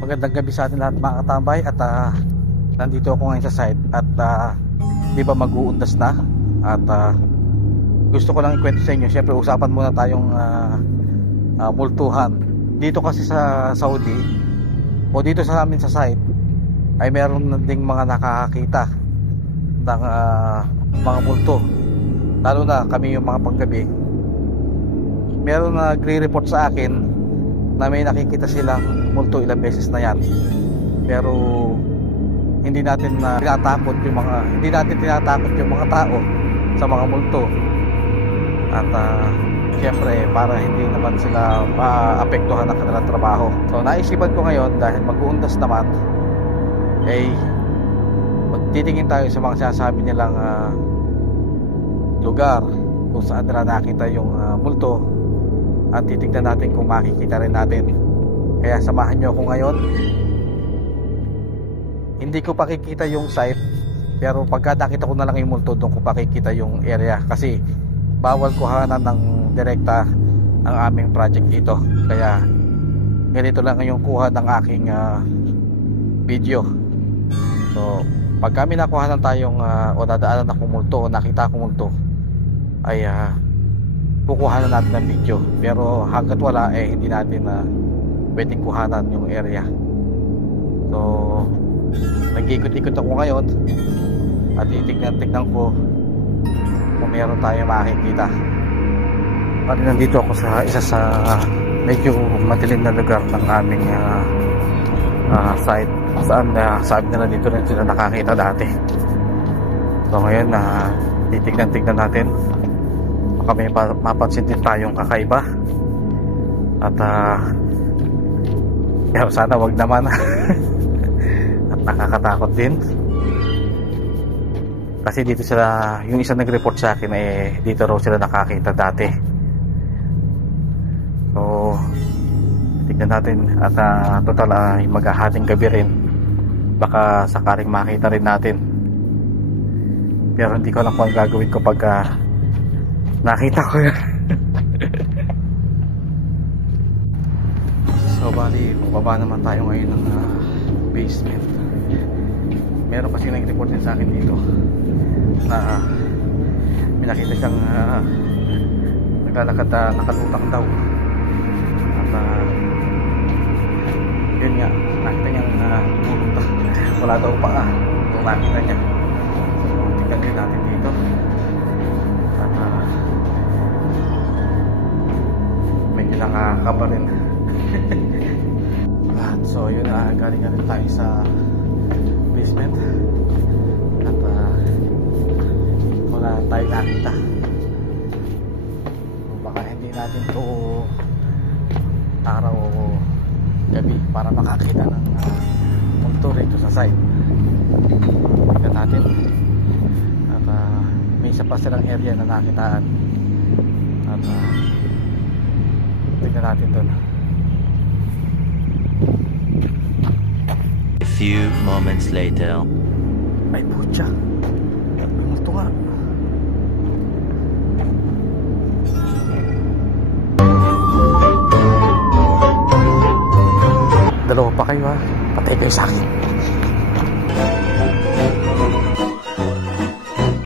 Magandang gabi sa atin lahat mga katambay. At nandito ako ngayon sa site. At di ba mag-uundas na. At gusto ko lang ikwento sa inyo. Siyempre usapan muna tayong multuhan. Dito kasi sa Saudi o dito sa amin sa site ay meron na ding mga nakakakita ng mga multo. Lalo na kami yung mga panggabi. Meron na nagre-report sa akin na may nakikita silang multo ilang beses na yan. Pero hindi natin tinatakot yung mga tao sa mga multo. At siyempre para hindi naman sila maapektuhan ng kanilang trabaho. So naisipan ko ngayon dahil mag-uundas naman magtitingin tayo sa mga sinasabi nilang lugar kung saan nila nakita yung multo. At titignan natin kung makikita rin natin. Kaya samahan nyo ako ngayon. Hindi ko pakikita yung site, pero pagka nakita ko na lang yung multo, doon ko pakikita yung area. Kasi bawal kuhanan ng direkta ang aming project dito. Kaya ganito lang yung kuha ng aking video. So pag kami nakuha tayong o dadaanan akong multo o nakita akong multo, ay kukuhanan natin ng video. Pero hanggat wala hindi natin pwedeng kuhanan yung area. So nag-ikot-ikot ako ngayon at titignan ko kung meron tayo makikita. At nandito ako sa isa sa medyo madilim na lugar ng aming site, saan sabi nila dito rin sila nakakita dati. So ngayon titignan natin. Baka may mapansin din tayong kakaiba. At pero sana wag naman. At nakakatakot din. Kasi dito sila, yung isa nag-report sa akin dito raw sila nakakita dati. So tignan natin. At total maghahating gabi rin. Baka sakaring makita rin natin. Pero hindi ko alam kung ang gagawin ko pag nakita ko yan. So bali, baba naman tayo ngayon ng basement. Meron kasi nag-report din sa akin dito na may nakita siyang naglalakad nakalutang daw. At yun nga, nakita niyang lumulutang. Wala daw pa itong nakita niya. So tignan din natin dito. At medyo nakakaba rin. At so yun, galing na rin tayo sa basement. At wala tayo nakita. So, baka hindi natin to araw o gabi para makakita ng multo rito sa site. Tignan natin. At may isa pa silang area na nakitaan. At tignan natin doon. A few moments later. Ay putya, multo nga. Dalawa pa kayo ha. Patay kayo sa akin.